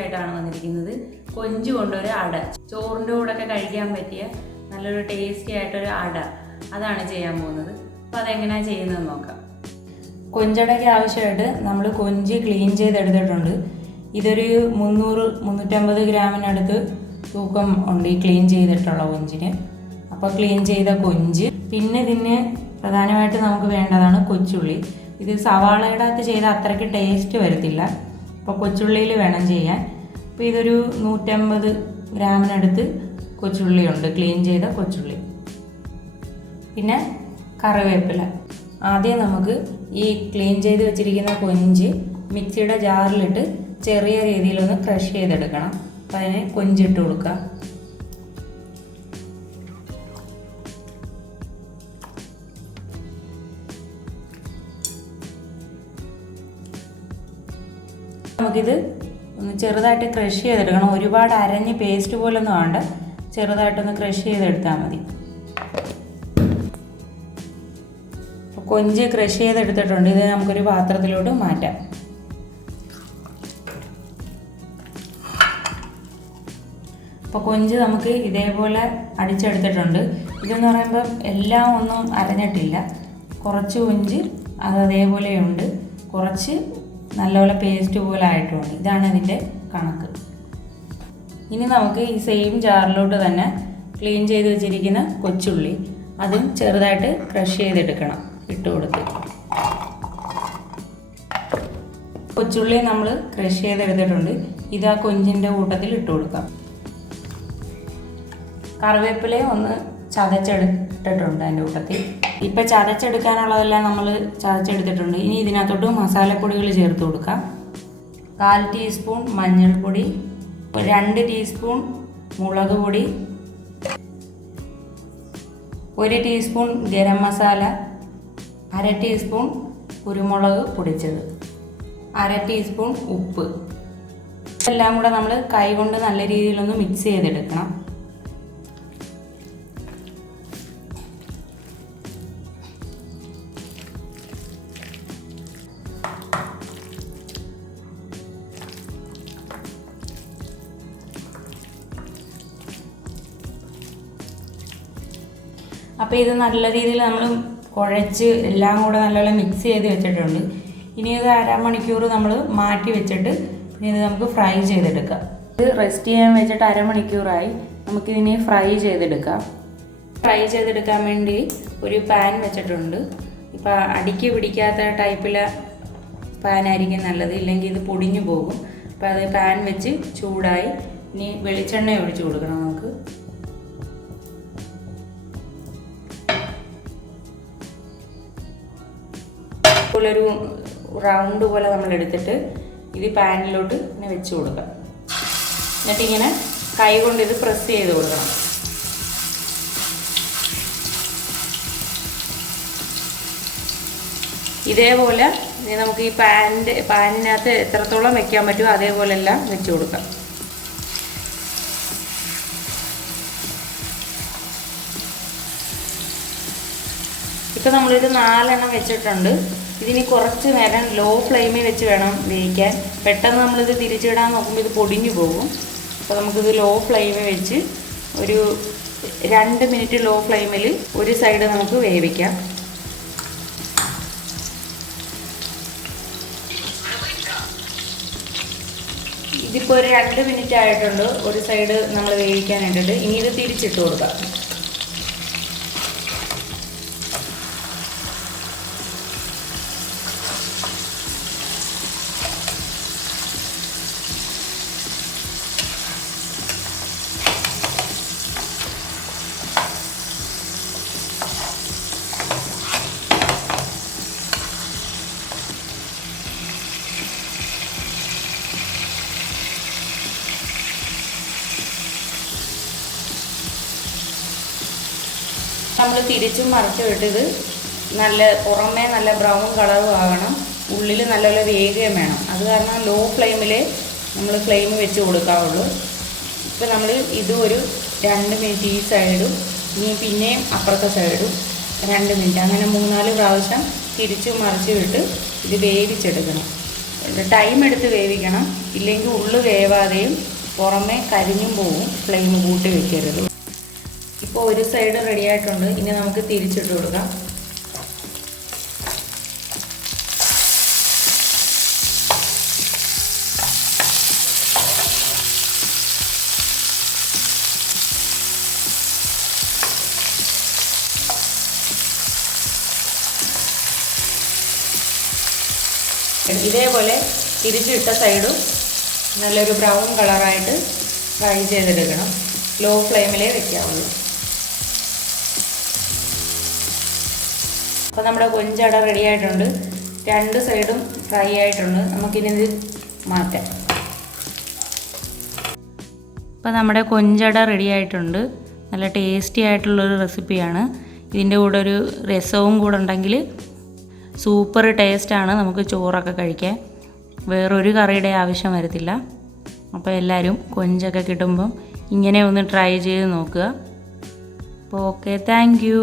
ആയിട്ടാണ് വന്നിരിക്കുന്നത്. കൊഞ്ച് കൊണ്ടൊരു അട, ചോറിൻ്റെ കൂടെയൊക്കെ കഴിക്കാൻ പറ്റിയ നല്ലൊരു ടേസ്റ്റി ആയിട്ടൊരു അട, അതാണ് ചെയ്യാൻ പോകുന്നത്. അപ്പോൾ അതെങ്ങനെയാണ് ചെയ്യുന്നതെന്ന് നോക്കാം. കൊഞ്ചടയ്ക്ക് ആവശ്യമായിട്ട് നമ്മൾ കൊഞ്ച് ക്ലീൻ ചെയ്തെടുത്തിട്ടുണ്ട്. ഇതൊരു 300-350 ഗ്രാമിനടുത്ത് തൂക്കം ഉണ്ട് ഈ ക്ലീൻ ചെയ്തിട്ടുള്ള കൊഞ്ചിന്. അപ്പോൾ ക്ലീൻ ചെയ്ത കൊഞ്ച്, പിന്നെ ഇതിന് പ്രധാനമായിട്ട് നമുക്ക് വേണ്ടതാണ് കൊച്ചുള്ളി. ഇത് സവാളയുടെ അകത്ത് ചെയ്താൽ അത്രയ്ക്ക് ടേസ്റ്റ് വരത്തില്ല, അപ്പോൾ കൊച്ചുള്ളിയിൽ വേണം ചെയ്യാൻ. അപ്പോൾ ഇതൊരു 150 ഗ്രാമിനടുത്ത് കൊച്ചുള്ളി ഉണ്ട്, ക്ലീൻ ചെയ്ത കൊച്ചുള്ളി. പിന്നെ കറിവേപ്പില. ആദ്യം നമുക്ക് ഈ ക്ലീൻ ചെയ്ത് വെച്ചിരിക്കുന്ന കൊഞ്ച് മിക്സിയുടെ ജാറിലിട്ട് ചെറിയ രീതിയിലൊന്ന് ക്രഷ് ചെയ്തെടുക്കണം. അപ്പോൾ അതിന് കൊഞ്ചിട്ട് കൊടുക്കുക. നമുക്കിത് ഒന്ന് ചെറുതായിട്ട് ക്രഷ് ചെയ്തെടുക്കണം. ഒരുപാട് അരഞ്ഞ് പേസ്റ്റ് പോലൊന്നും വേണ്ട, ചെറുതായിട്ടൊന്ന് ക്രഷ് ചെയ്തെടുത്താൽ മതി. കൊഞ്ച് ക്രഷ് ചെയ്തെടുത്തിട്ടുണ്ട്. ഇത് നമുക്കൊരു പാത്രത്തിലോട്ട് മാറ്റാം. അപ്പോൾ കൊഞ്ച് നമുക്ക് ഇതേപോലെ അടിച്ചെടുത്തിട്ടുണ്ട്. ഇതെന്ന് പറയുമ്പോൾ എല്ലാം ഒന്നും അരഞ്ഞിട്ടില്ല, കുറച്ച് കൊഞ്ച് അതേപോലെയുണ്ട്, കുറച്ച് നല്ലപോലെ പേസ്റ്റ് പോലെ ആയിട്ടുമുണ്ട്. ഇതാണ് ഇതിൻ്റെ കണക്ക്. ഇനി നമുക്ക് ഈ സെയിം ജാറിലോട്ട് തന്നെ ക്ലീൻ ചെയ്ത് വെച്ചിരിക്കുന്ന കൊച്ചുള്ളി അതും ചെറുതായിട്ട് ക്രഷ് ചെയ്തെടുക്കണം, ഇട്ട് കൊടുത്ത്. കൊച്ചുള്ളി നമ്മൾ ക്രഷ് ചെയ്തെടുത്തിട്ടുണ്ട്. ഇത് ആ കൊഞ്ചിൻ്റെ കൂട്ടത്തിൽ ഇട്ട് കൊടുക്കാം. കറിവേപ്പിലയും ഒന്ന് ചതച്ചെടുത്തിട്ടുണ്ട് അതിൻ്റെ കൂട്ടത്തിൽ. ഇപ്പം ചതച്ചെടുക്കാനുള്ളതെല്ലാം നമ്മൾ ചതച്ചെടുത്തിട്ടുണ്ട്. ഇനി ഇതിനകത്തോട്ട് മസാലപ്പൊടികൾ ചേർത്ത് കൊടുക്കാം. 1/4 ടീസ്പൂൺ മഞ്ഞൾപ്പൊടി, 2 ടീസ്പൂൺ മുളക് പൊടി, 1 ടീസ്പൂൺ ഗരം മസാല, 1/2 ടീസ്പൂൺ കുരുമുളക് പൊടിച്ചത്, 1/2 ടീസ്പൂൺ ഉപ്പ്. എല്ലാം കൂടെ നമ്മൾ കൈ കൊണ്ട് നല്ല രീതിയിലൊന്ന് മിക്സ് ചെയ്തെടുക്കണം. അപ്പോൾ ഇത് നല്ല രീതിയിൽ നമ്മൾ കുഴച്ച് എല്ലാം കൂടെ നല്ലപോലെ മിക്സ് ചെയ്ത് വെച്ചിട്ടുണ്ട്. ഇനി ഇത് 1/2 മണിക്കൂർ നമ്മൾ മാറ്റി വെച്ചിട്ട് പിന്നെ ഇത് നമുക്ക് ഫ്രൈ ചെയ്തെടുക്കാം. ഇത് റെസ്റ്റ് ചെയ്യാൻ വെച്ചിട്ട് 1/2 മണിക്കൂറായി. നമുക്കിതിനെ ഫ്രൈ ചെയ്തെടുക്കാം. ഫ്രൈ ചെയ്തെടുക്കാൻ വേണ്ടി ഒരു പാൻ വെച്ചിട്ടുണ്ട്. ഇപ്പോൾ അടിക്ക് പിടിക്കാത്ത ടൈപ്പിലെ പാനായിരിക്കും നല്ലത്, ഇല്ലെങ്കിൽ ഇത് പൊടിഞ്ഞു പോകും. അപ്പോൾ അത് പാൻ വെച്ച് ചൂടായി. ഇനി വെളിച്ചെണ്ണ ഒഴിച്ച് കൊടുക്കണം നമുക്ക്. ഒരു റൗണ്ട് പോലെ നമ്മൾ എടുത്തിട്ട് ഇത് പാനിലോട്ട് ഇങ്ങനെ വെച്ച് കൊടുക്കാം. എന്നിട്ട് ഇങ്ങനെ കൈ കൊണ്ട് ഇത് പ്രസ് ചെയ്ത് കൊടുക്കണം. ഇതേപോലെ നമുക്ക് ഈ പാനിനകത്ത് എത്രത്തോളം വെക്കാൻ പറ്റുമോ അതേപോലെ എല്ലാം വെച്ച് കൊടുക്കാം. ഇപ്പോൾ നമ്മളിത് 4 എണ്ണം വെച്ചിട്ടുണ്ട്. ഇതിന് കുറച്ച് നേരം ലോ ഫ്ലെയിമിൽ വെച്ച് വേണം വേവിക്കാൻ. പെട്ടെന്ന് നമ്മളിത് തിരിച്ചിടാൻ നോക്കുമ്പോൾ ഇത് പൊടിഞ്ഞു പോകും. അപ്പോൾ നമുക്കിത് ലോ ഫ്ലെയിമിൽ വെച്ച് ഒരു 2 മിനിറ്റ് ലോ ഫ്ലെയിമിൽ ഒരു സൈഡ് നമുക്ക് വേവിക്കാം. ഇതിപ്പോൾ ഒരു 2 മിനിറ്റ് ആയിട്ടുണ്ട് ഒരു സൈഡ് നമ്മൾ വേവിക്കാനായിട്ടുണ്ട്. ഇനി ഇത് തിരിച്ചിട്ട് കൊടുക്കാം. നമ്മൾ തിരിച്ചും മറിച്ചും ഇട്ടത് നല്ല പുറമേ നല്ല ബ്രൗൺ കളറും ആകണം, ഉള്ളിൽ നല്ലപോലെ വേകുകയും വേണം. അത് കാരണം ലോ ഫ്ലെയിമിൽ നമ്മൾ ഫ്ലെയിം വെച്ച് കൊടുക്കാവുള്ളൂ. ഇപ്പോൾ നമ്മൾ ഇത് ഒരു 2 മിനിറ്റ് ഈ സൈഡും ഇനി പിന്നെയും അപ്പുറത്തെ സൈഡും 2 മിനിറ്റ് അങ്ങനെ 3-4 പ്രാവശ്യം തിരിച്ചും മറിച്ചും ഇട്ട് ഇത് വേവിച്ചെടുക്കണം. ടൈം എടുത്ത് വേവിക്കണം, ഇല്ലെങ്കിൽ ഉള്ളു വേവാതെയും പുറമെ കരിഞ്ഞും പോവും. ഫ്ലെയിം കൂട്ടി വെക്കരുത്. ഇപ്പോൾ ഒരു സൈഡ് റെഡി ആയിട്ടുണ്ട്. ഇനി നമുക്ക് തിരിച്ചിട്ട് കൊടുക്കാം. ഇതേപോലെ തിരിച്ചിട്ട സൈഡും നല്ലൊരു ബ്രൗൺ കളറായിട്ട് ഫ്രൈ ചെയ്തെടുക്കണം. ലോ ഫ്ലെയിമിലേ വെക്കാവുള്ളൂ. അപ്പോൾ നമ്മുടെ കൊഞ്ചട റെഡി ആയിട്ടുണ്ട്. രണ്ട് സൈഡും ഫ്രൈ ആയിട്ടുണ്ട്. നമുക്കിനി ഇത് മാറ്റാം. അപ്പോൾ നമ്മുടെ കൊഞ്ചട റെഡി ആയിട്ടുണ്ട്. നല്ല ടേസ്റ്റി ആയിട്ടുള്ളൊരു റെസിപ്പിയാണ്. ഇതിൻ്റെ കൂടെ ഒരു രസവും കൂടെ ഉണ്ടെങ്കിൽ സൂപ്പർ ടേസ്റ്റാണ്. നമുക്ക് ചോറൊക്കെ കഴിക്കാൻ വേറൊരു കറിയുടെ ആവശ്യം വരത്തില്ല. അപ്പോൾ എല്ലാവരും കൊഞ്ചൊക്കെ കിട്ടുമ്പം ഇങ്ങനെ ഒന്ന് ട്രൈ ചെയ്ത് നോക്കുക. അപ്പോൾ ഓക്കെ, താങ്ക് യു.